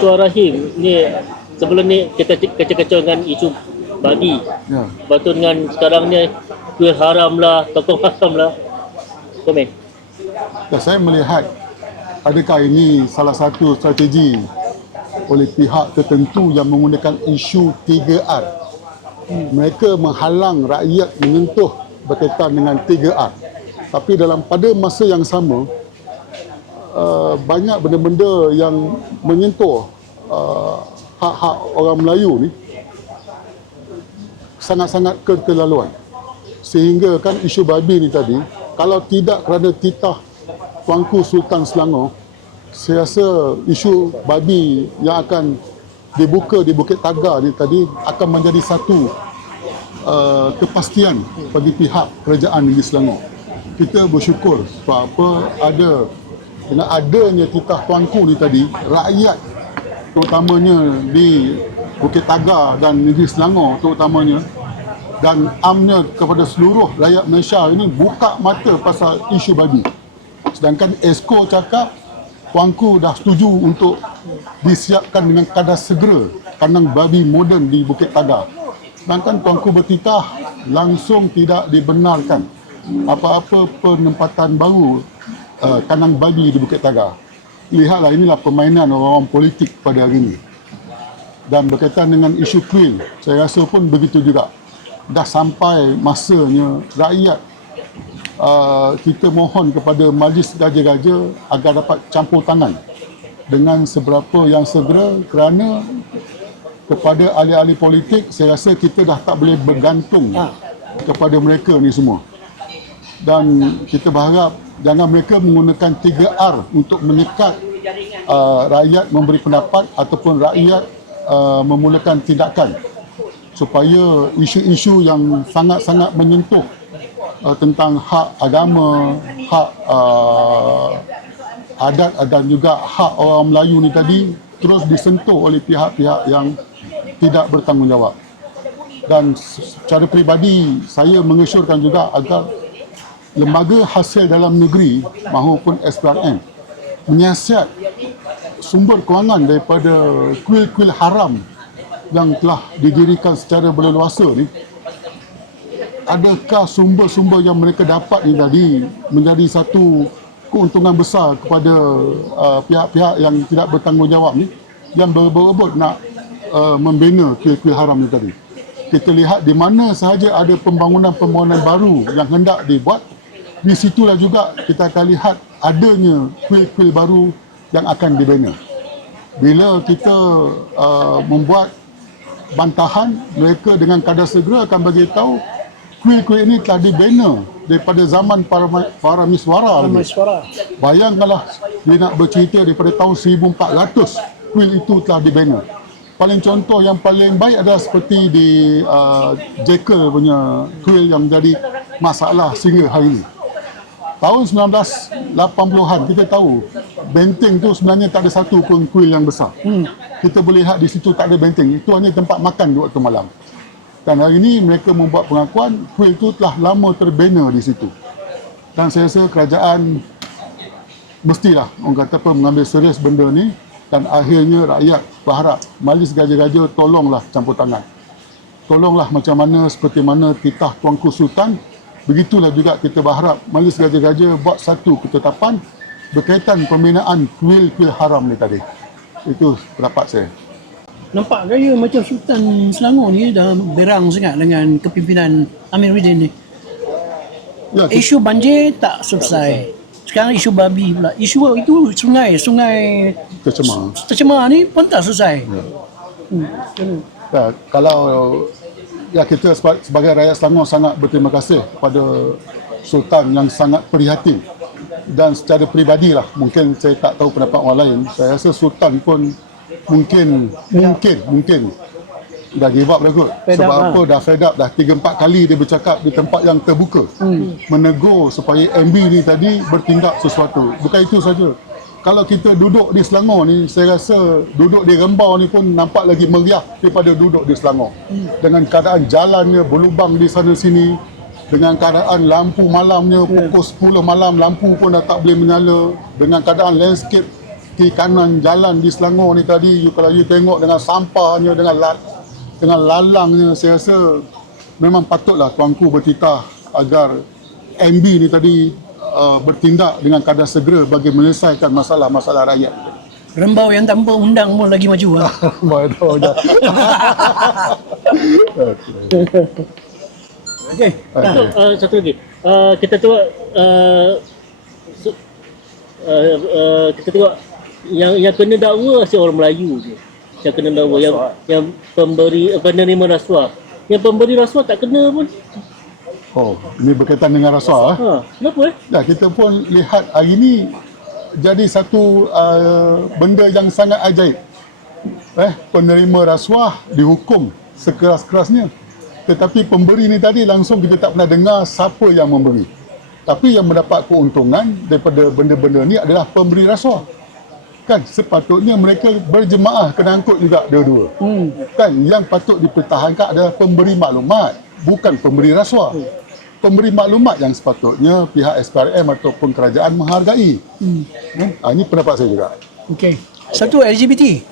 Tuan Rahim, ni sebelum ni kita kacau-kacau dengan isu babi. Ya. Lepas tu dengan sekarang ni kuih haram lah, tokong haram lah. Komen. Dan saya melihat adakah ini salah satu strategi oleh pihak tertentu yang menggunakan isu 3R. Mereka menghalang rakyat menyentuh berkaitan dengan 3R. Tapi pada masa yang sama, banyak benda-benda yang menyentuh hak-hak orang Melayu ni sangat-sangat keterlaluan. Sehingga kan isu babi ni tadi, kalau tidak kerana titah Tuanku Sultan Selangor, saya rasa isu babi yang akan dibuka di Bukit Tagar ni tadi akan menjadi satu kepastian bagi pihak kerajaan negeri Selangor. Kita bersyukur sebab apa dengan adanya titah Tuanku ni tadi, rakyat terutamanya di Bukit Tagar dan negeri Selangor terutamanya, dan amnya kepada seluruh rakyat Malaysia ini buka mata pasal isu babi. Sedangkan Esko cakap Tuanku dah setuju untuk disiapkan dengan kadar segera kandang babi moden di Bukit Tagar. Sedangkan Tuanku bertitah langsung tidak dibenarkan apa-apa penempatan baru kandang babi di Bukit Tagar. Lihatlah, inilah permainan orang-orang politik pada hari ini. Dan berkaitan dengan isu kuil, saya rasa pun begitu juga. Dah sampai masanya rakyat, kita mohon kepada Majlis Gaja-Gaja agar dapat campur tangan dengan seberapa yang segera, kerana kepada ahli-ahli politik, saya rasa kita dah tak boleh bergantung kepada mereka ni semua. Dan kita berharap jangan mereka menggunakan 3R untuk menyekat rakyat memberi pendapat ataupun rakyat memulakan tindakan, supaya isu-isu yang sangat-sangat menyentuh tentang hak agama, hak adat dan juga hak orang Melayu ni tadi terus disentuh oleh pihak-pihak yang tidak bertanggungjawab. Dan secara peribadi saya mengesyorkan juga agar lembaga hasil dalam negeri maupun SPRM menyiasat sumber kewangan daripada kuil-kuil haram yang telah didirikan secara berleluasa ni. Adakah sumber-sumber yang mereka dapat ni tadi menjadi satu keuntungan besar kepada pihak-pihak yang tidak bertanggungjawab ni, yang berebut-rebut nak membina kuil-kuil haram ni tadi. Kita lihat di mana sahaja ada pembangunan-pembangunan baru yang hendak dibuat, di situlah juga kita akan lihat adanya kuil-kuil baru yang akan dibina. Bila kita membuat bantahan, mereka dengan kadar segera akan bagi tahu kuil-kuil ini telah dibina daripada zaman para miswara. Bayangkanlah dia nak bercerita daripada tahun 1400 kuil itu telah dibina. Paling contoh yang paling baik adalah seperti di Jekyll punya kuil yang menjadi masalah sehingga hari ini. Tahun 1980-an kita tahu benteng tu sebenarnya tak ada satu pun kuil yang besar. Kita boleh lihat di situ tak ada benteng, itu hanya tempat makan di waktu malam. Dan hari ini mereka membuat pengakuan kuil itu telah lama terbina di situ. Dan saya rasa kerajaan mestilah orang kata apa mengambil serius benda ni, dan akhirnya rakyat berharap Majlis Gaja-Gaja tolonglah campur tangan. Tolonglah macam mana seperti mana titah Tuanku Sultan, begitulah juga kita berharap Majlis Gaja-Gaja buat satu ketetapan berkaitan pembinaan kuil-kuil haram ni tadi. Itu pendapat saya. Nampak gaya macam Sultan Selangor ni dah berang sangat dengan kepimpinan Amiruddin ni. Ya, Isu banjir tak selesai. Sekarang isu babi pula. Isu itu sungai tercemar ni pun tak selesai. Ya, kalau kita sebagai rakyat Selangor sangat berterima kasih kepada Sultan yang sangat prihatin. Dan secara peribadilah, mungkin saya tak tahu pendapat orang lain, saya rasa Sultan pun mungkin dah give up dah kot. Sebab apa, dah fed up dah 3-4 kali dia bercakap di tempat yang terbuka, menegur supaya MB ni tadi bertindak sesuatu. Bukan itu saja, kalau kita duduk di Selangor ni, saya rasa duduk di Rembau ni pun nampak lagi meriah daripada duduk di Selangor. Dengan keadaan jalannya berlubang di sana sini, dengan keadaan lampu malamnya pukul 10 malam lampu pun dah tak boleh menyala, dengan keadaan landscape kiri kanan jalan di Selangor ni tadi, kalau you tengok dengan sampahnya, dengan lalangnya, saya rasa memang patutlah tuanku bertitah agar MB ni tadi bertindak dengan kadar segera bagi menyelesaikan masalah-masalah rakyat. Rembau yang tanpa undang pun lagi maju lah. Betul je. Okey. Satu lagi. Kita tengok kita tengok yang kena dakwa si orang Melayu je. Yang kena dakwa yang pemberi penerima rasuah. Yang pemberi rasuah tak kena pun. Oh, ini berkaitan dengan rasuah. Kenapa Ya, kita pun lihat hari ini jadi satu benda yang sangat ajaib. Penerima rasuah dihukum sekeras-kerasnya. Tetapi pemberi ni tadi langsung kita tak pernah dengar siapa yang memberi. Tapi yang mendapat keuntungan daripada benda-benda ni adalah pemberi rasuah. Kan sepatutnya mereka berjemaah kena angkut juga dua-dua. Kan yang patut dipertahankan adalah pemberi maklumat, bukan pemberi rasuah. Pemberi maklumat yang sepatutnya pihak SPRM ataupun kerajaan menghargai. Ini pendapat saya juga. Okey. Satu LGBT.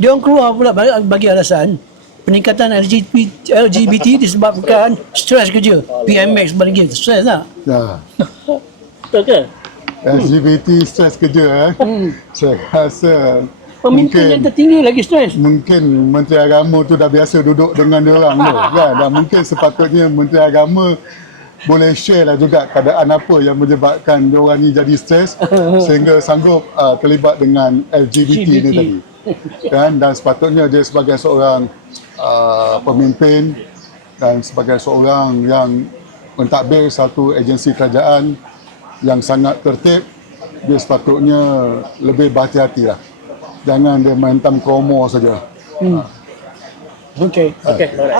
Dia orang keluar pula bagi alasan peningkatan LGBT disebabkan stres kerja. PMX bagi stres tak? Ya. Betul ke? LGBT stres kerja. Saya rasa Pemimpin yang tertinggi lagi stres. mungkin Menteri Agama tu dah biasa duduk dengan dia orang tu, kan? Dan mungkin sepatutnya Menteri Agama boleh share lah juga keadaan apa yang menyebabkan dia orang ni jadi stres sehingga sanggup terlibat dengan LGBT ni tadi. Kan? Dan sepatutnya dia sebagai seorang pemimpin dan sebagai seorang yang mentadbir satu agensi kerajaan yang sangat tertib, dia sepatutnya lebih berhati-hati lah. Jangan dia main tam kromo saja. Okey. Okey, alright.